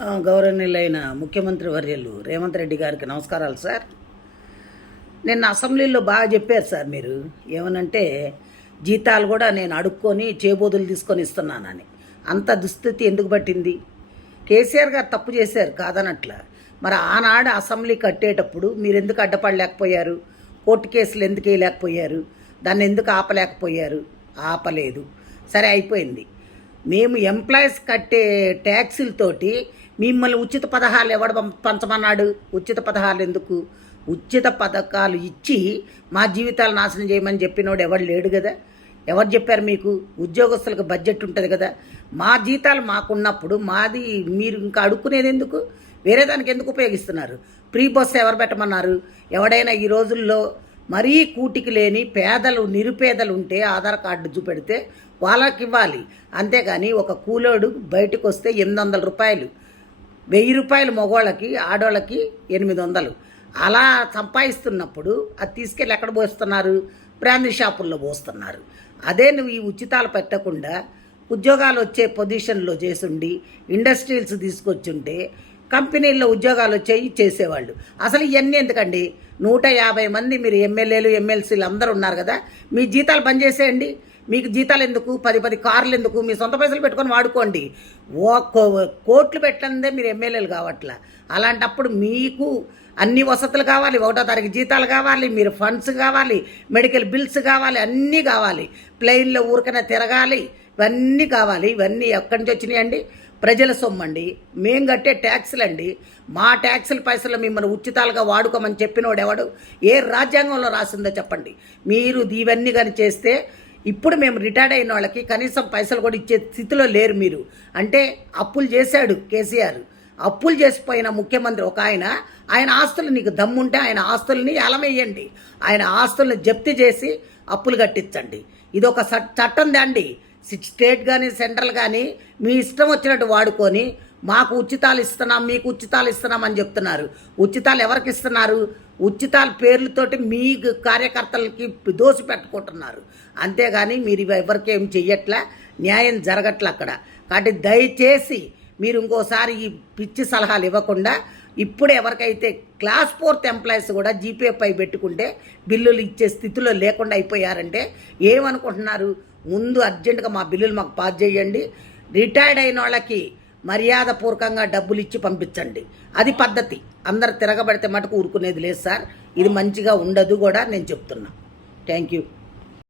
గౌరవనీయులైన ముఖ్యమంత్రి వర్యులు రేవంత్ రెడ్డి గారికి నమస్కారాలు సార్. నిన్న అసెంబ్లీలో బాగా చెప్పారు సార్. మీరు ఏమనంటే జీతాలు కూడా నేను అడుక్కొని చేబోదులు తీసుకొని ఇస్తున్నానని. అంత దుస్థితి ఎందుకు పట్టింది? కేసీఆర్ గారు తప్పు చేశారు కాదనట్ల. మరి ఆనాడు అసెంబ్లీ కట్టేటప్పుడు మీరు ఎందుకు అడ్డపడలేకపోయారు? కోర్టు కేసులు ఎందుకు వేయలేకపోయారు? దాన్ని ఎందుకు ఆపలేకపోయారు? ఆపలేదు. సరే, అయిపోయింది. మేము ఎంప్లాయీస్ కట్టే ట్యాక్సులతోటి మిమ్మల్ని ఉచిత పథకాలు ఎవడు పంచమన్నాడు? ఉచిత పథకాలు ఎందుకు? ఉచిత పథకాలు ఇచ్చి మా జీవితాలు నాశనం చేయమని చెప్పినోడు ఎవడు లేడు కదా. ఎవరు చెప్పారు మీకు? ఉద్యోగస్తులకు బడ్జెట్ ఉంటుంది కదా. మా జీతాలు మాకున్నప్పుడు మాది మీరు ఇంకా అడుక్కునేది ఎందుకు? వేరే దానికి ఎందుకు ఉపయోగిస్తున్నారు? ప్రీ బస్ ఎవరు పెట్టమన్నారు? ఎవడైనా ఈ రోజుల్లో మరీ కూటికి లేని పేదలు నిరుపేదలు ఉంటే ఆధార్ కార్డు చూపెడితే వాళ్ళకి ఇవ్వాలి. అంతేగాని ఒక కూలోడు బయటకు వస్తే 800 రూపాయలు, 1000 రూపాయలు మగవాళ్ళకి, ఆడవాళ్ళకి 800. అలా సంపాదిస్తున్నప్పుడు అది తీసుకెళ్ళి ఎక్కడ పోస్తున్నారు? బ్రాందీ షాపుల్లో పోస్తున్నారు. అదే నువ్వు ఈ ఉచితాలు పెట్టకుండా ఉద్యోగాలు వచ్చే పొజిషన్లో చేసుండి ఇండస్ట్రీస్ తీసుకొచ్చుంటే కంపెనీల్లో ఉద్యోగాలు వచ్చాయి చేసేవాళ్ళు. అసలు ఇవన్నీ ఎందుకండి? 150 మంది మీరు ఎమ్మెల్యేలు ఎమ్మెల్సీలు అందరూ ఉన్నారు కదా, మీ జీతాలు బంద్ చేసేయండి. మీకు జీతాలు ఎందుకు? 10 కార్లు ఎందుకు? మీ సొంత పైసలు పెట్టుకొని వాడుకోండి. కోట్లు పెట్టందే మీరు ఎమ్మెల్యేలు కావట్లా. అలాంటప్పుడు మీకు అన్ని వసతులు కావాలి, 1వ తారీఖు జీతాలు కావాలి, మీరు ఫండ్స్ కావాలి, మెడికల్ బిల్స్ కావాలి, అన్నీ కావాలి. ప్లెయిన్లో ఊరికనే తిరగాలి, ఇవన్నీ కావాలి. ఇవన్నీ ఎక్కడి నుంచి వచ్చినాయండి? ప్రజల సొమ్మండి, మేం కట్టే ట్యాక్సులండి. మా ట్యాక్సుల పైసలు మిమ్మల్ని ఉచితాలుగా వాడుకోమని చెప్పినోడు ఎవడు? ఏ రాజ్యాంగంలో రాసిందో చెప్పండి. మీరు ఇవన్నీ కానీ చేస్తే ఇప్పుడు మేము రిటైర్డ్ అయిన వాళ్ళకి కనీసం పైసలు కూడా ఇచ్చే స్థితిలో లేరు మీరు. అంటే అప్పులు చేశాడు కేసీఆర్. అప్పులు చేసిపోయిన ముఖ్యమంత్రి ఒక ఆయన ఆస్తులు నీకు దమ్ముంటే ఆయన ఆస్తుల్ని ఎలమేయండి. ఆయన ఆస్తుల్ని జప్తు చేసి అప్పులు కట్టించండి. ఇది ఒక చట్టం దాండి. స్టేట్ కానీ సెంట్రల్ కానీ మీ ఇష్టం వచ్చినట్టు వాడుకొని మాకు ఉచితాలు ఇస్తున్నాం, మీకు ఉచితాలు ఇస్తున్నాం అని చెప్తున్నారు. ఉచితాలు ఎవరికి ఇస్తున్నారు? ఉచితాల పేర్లతోటి మీ కార్యకర్తలకి దోసి పెట్టుకుంటున్నారు. అంతేగాని మీరు ఎవరికి ఏం చెయ్యట్లే, న్యాయం జరగట్లే అక్కడ. కాబట్టి దయచేసి మీరు ఇంకోసారి ఈ పిచ్చి సలహాలు ఇవ్వకుండా ఇప్పుడు ఎవరికైతే క్లాస్ 4th ఎంప్లాయీస్ కూడా జీపీఎఫ్ఐ పెట్టుకుంటే బిల్లులు ఇచ్చే స్థితిలో లేకుండా అయిపోయారంటే ఏమనుకుంటున్నారు? ముందు అర్జెంటుగా మా బిల్లులు మాకు పాస్ చేయండి. రిటైర్డ్ అయిన వాళ్ళకి మర్యాదపూర్వకంగా డబ్బులు ఇచ్చి పంపించండి. అది పద్ధతి. అందరు తిరగబడితే మటుకు ఊరుకునేది లేదు సార్. ఇది మంచిగా ఉండదు కూడా నేను చెప్తున్నా. Thank you.